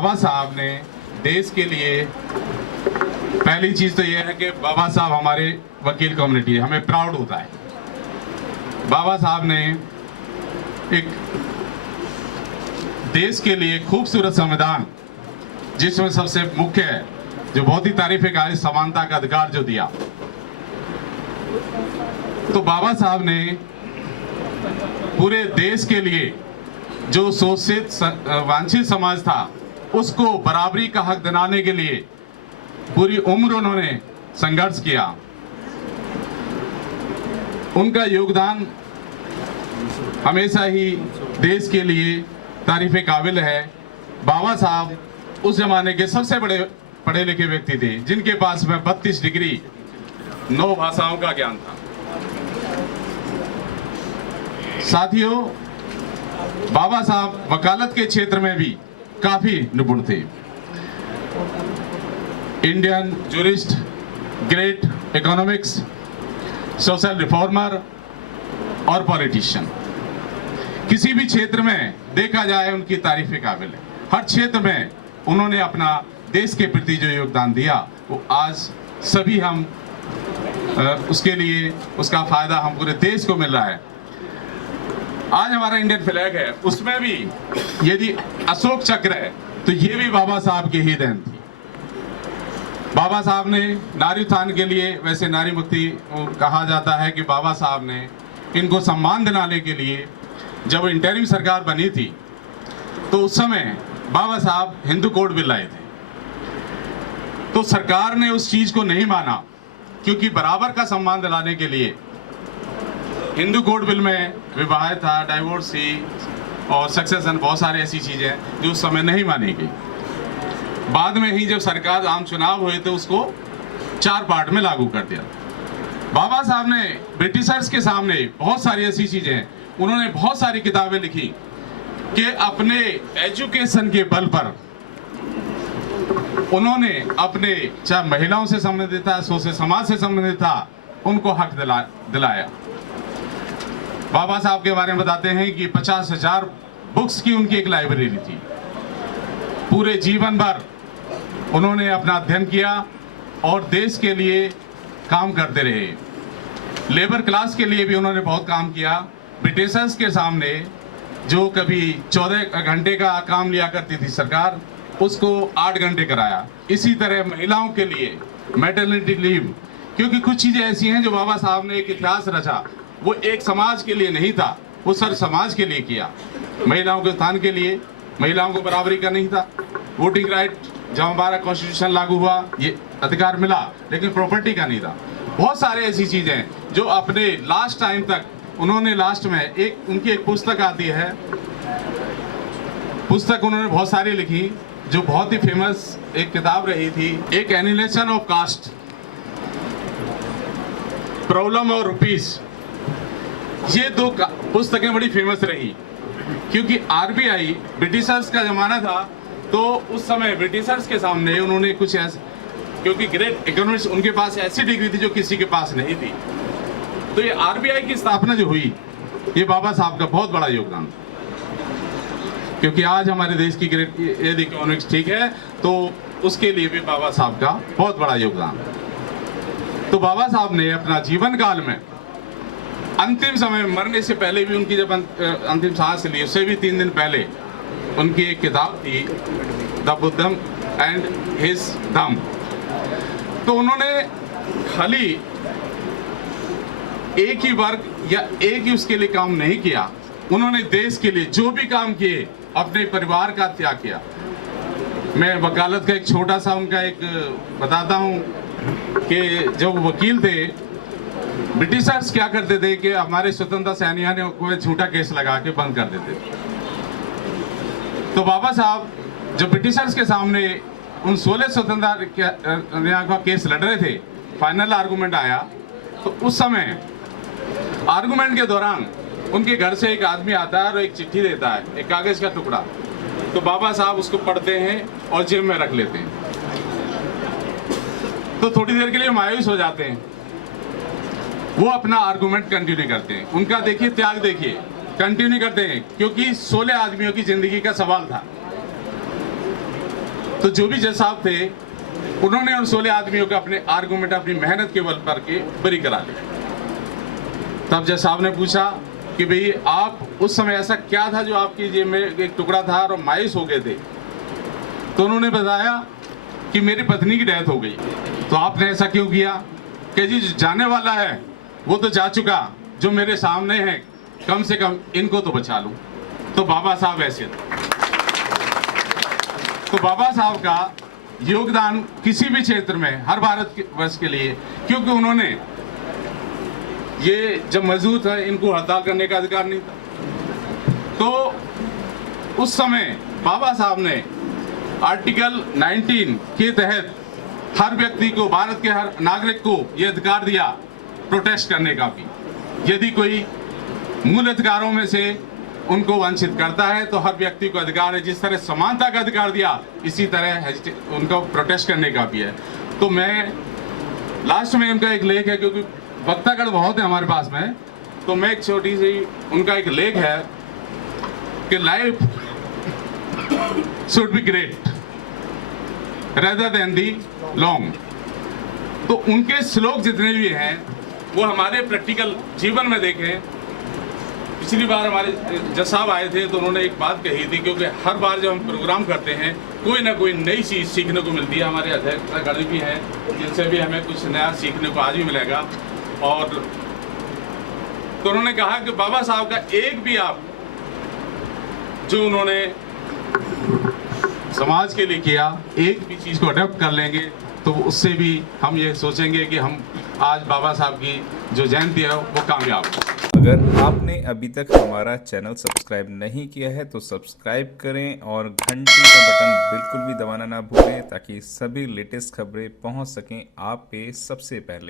बाबा साहब ने देश के लिए पहली चीज तो यह है कि बाबा साहब हमारे वकील कम्युनिटी है, हमें प्राउड होता है। बाबा साहब ने एक देश के लिए खूबसूरत संविधान, जिसमें सबसे मुख्य है जो बहुत ही तारीफ है, समानता का अधिकार जो दिया। तो बाबा साहब ने पूरे देश के लिए जो शोषित वांछित समाज था उसको बराबरी का हक दिलाने के लिए पूरी उम्र उन्होंने संघर्ष किया। उनका योगदान हमेशा ही देश के लिए तारीफ़े काबिल है। बाबा साहब उस जमाने के सबसे बड़े पढ़े लिखे व्यक्ति थे, जिनके पास में 32 डिग्री 9 भाषाओं का ज्ञान था। साथियों, बाबा साहब वकालत के क्षेत्र में भी काफी निपुण थे। Indian jurist, great economics, social reformer और पॉलिटिशियन। किसी भी क्षेत्र में देखा जाए उनकी तारीफ़ें काबिल है। हर क्षेत्र में उन्होंने अपना देश के प्रति जो योगदान दिया वो आज सभी हम उसके लिए उसका फायदा हम पूरे देश को मिल रहा है। आज हमारा इंडियन फ्लैग है, उसमें भी यदि अशोक चक्र है तो ये भी बाबा साहब की ही देन थी। बाबा साहब ने नारी उत्थान के लिए, वैसे नारी मुक्ति कहा जाता है कि बाबा साहब ने इनको सम्मान दिलाने के लिए जब इंटरिम सरकार बनी थी तो उस समय बाबा साहब हिंदू कोड बिल लाए थे। तो सरकार ने उस चीज को नहीं माना, क्योंकि बराबर का सम्मान दिलाने के लिए हिंदू कोड बिल में विवाह था, डाइवोर्स थी और सक्सेशन, बहुत सारी ऐसी चीजें जो उस समय नहीं मानी गई। बाद में ही जब सरकार आम चुनाव हुए तो उसको 4 पार्ट में लागू कर दिया। बाबा साहब ने ब्रिटिशर्स के सामने बहुत सारी ऐसी चीजें, उन्होंने बहुत सारी किताबें लिखी कि अपने एजुकेशन के बल पर उन्होंने अपने, चाहे महिलाओं से संबंधित था, सोशल समाज से संबंधित था, उनको हक दिलाया। बाबा साहब के बारे में बताते हैं कि 50,000 बुक्स की उनकी एक लाइब्रेरी थी। पूरे जीवन भर उन्होंने अपना अध्ययन किया और देश के लिए काम करते रहे। लेबर क्लास के लिए भी उन्होंने बहुत काम किया। ब्रिटिशर्स के सामने जो कभी 14 घंटे का काम लिया करती थी सरकार, उसको 8 घंटे कराया। इसी तरह महिलाओं के लिए मैटरनिटी लीव, क्योंकि कुछ चीजें ऐसी हैं जो बाबा साहब ने एक इतिहास रचा, वो एक समाज के लिए नहीं था, वो सर समाज के लिए किया। महिलाओं के उत्थान के लिए, महिलाओं को बराबरी का नहीं था। वोटिंग राइट, जब हमारा कॉन्स्टिट्यूशन लागू हुआ ये अधिकार मिला, लेकिन प्रॉपर्टी का नहीं था। बहुत सारे ऐसी चीजें जो अपने लास्ट टाइम तक उन्होंने, लास्ट में एक उनकी एक पुस्तक आती है, पुस्तक उन्होंने बहुत सारी लिखी जो बहुत ही फेमस एक किताब रही थी, एक एनिलेशन ऑफ कास्ट, प्रॉब्लम और रुपीस। ये 2 पुस्तकें बड़ी फेमस रही, क्योंकि आरबीआई ब्रिटिशर्स का जमाना था, तो उस समय ब्रिटिशर्स के सामने उन्होंने कुछ ऐसे, क्योंकि ग्रेट इकोनॉमिक्स उनके पास ऐसी डिग्री थी जो किसी के पास नहीं थी, तो ये आरबीआई की स्थापना जो हुई, ये बाबा साहब का बहुत बड़ा योगदान था। क्योंकि आज हमारे देश की ग्रेट यदि इकोनॉमिक्स ठीक है तो उसके लिए भी बाबा साहब का बहुत बड़ा योगदान। तो बाबा साहब ने अपना जीवन काल में अंतिम समय, मरने से पहले भी, उनकी जब अंतिम सांस ली उससे भी 3 दिन पहले उनकी एक किताब थी, द बुद्धम एंड हिज धम। तो उन्होंने खाली एक ही वर्ग या एक ही उसके लिए काम नहीं किया, उन्होंने देश के लिए जो भी काम किए, अपने परिवार का त्याग किया। मैं वकालत का एक छोटा सा उनका एक बताता हूँ कि जब वकील थे, ब्रिटिशर्स क्या करते थे कि हमारे स्वतंत्रता सेनानियों को झूठा केस लगा के बंद कर देते थे। तो बाबा साहब जब ब्रिटिशर्स के सामने उन 16 स्वतंत्रता का केस लड़ रहे थे, फाइनल आर्गुमेंट आया, तो उस समय आर्गुमेंट के दौरान उनके घर से एक आदमी आता है और एक चिट्ठी देता है, एक कागज का टुकड़ा। तो बाबा साहब उसको पढ़ते हैं और जेब में रख लेते हैं। तो थोड़ी देर के लिए मायूस हो जाते हैं, वो अपना आर्गुमेंट कंटिन्यू करते हैं। उनका देखिए त्याग, देखिए कंटिन्यू करते हैं, क्योंकि 16 आदमियों की जिंदगी का सवाल था। तो जो भी जज साहब थे उन्होंने उन 16 आदमियों को अपने आर्गुमेंट, अपनी मेहनत के बल पर के बरी करा लिया। तब जज साहब ने पूछा कि भाई आप उस समय ऐसा क्या था जो आपकी जेब में एक टुकड़ा था और मायूस हो गए थे? तो उन्होंने बताया कि मेरी पत्नी की डेथ हो गई। तो आपने ऐसा क्यों किया? कि जी जो जाने वाला है वो तो जा चुका, जो मेरे सामने है कम से कम इनको तो बचा लूं। तो बाबा साहब ऐसे थे। तो बाबा साहब का योगदान किसी भी क्षेत्र में हर भारतवर्ष के लिए, क्योंकि उन्होंने ये जब मौजूद है इनको हड़ताल करने का अधिकार नहीं था। तो उस समय बाबा साहब ने आर्टिकल 19 के तहत हर व्यक्ति को, भारत के हर नागरिक को यह अधिकार दिया प्रोटेस्ट करने का भी। यदि कोई मूल अधिकारों में से उनको वंचित करता है तो हर व्यक्ति को अधिकार है। जिस तरह समानता का अधिकार दिया, इसी तरह उनको प्रोटेस्ट करने का भी है। तो मैं लास्ट में उनका एक लेख है, क्योंकि वक्तागण बहुत है हमारे पास में, तो मैं एक छोटी सी उनका एक लेख है कि life should be great rather than the long. तो उनके श्लोक जितने भी हैं वो हमारे प्रैक्टिकल जीवन में देखें। पिछली बार हमारे जज साहब आए थे तो उन्होंने एक बात कही थी, क्योंकि हर बार जब हम प्रोग्राम करते हैं कोई ना कोई नई चीज़ सीखने को मिलती है। हमारे अध्यक्षगण भी हैं जिनसे भी हमें कुछ नया सीखने को आज भी मिलेगा। और तो उन्होंने कहा कि बाबा साहब का एक भी आप जो उन्होंने समाज के लिए किया, एक भी चीज़ को अडॉप्ट कर लेंगे तो उससे भी हम ये सोचेंगे कि हम आज बाबा साहब की जो जयंती है वो कामयाब हो। अगर आपने अभी तक हमारा चैनल सब्सक्राइब नहीं किया है तो सब्सक्राइब करें और घंटी का बटन बिल्कुल भी दबाना ना भूलें, ताकि सभी लेटेस्ट खबरें पहुंच सकें आप पे सबसे पहले।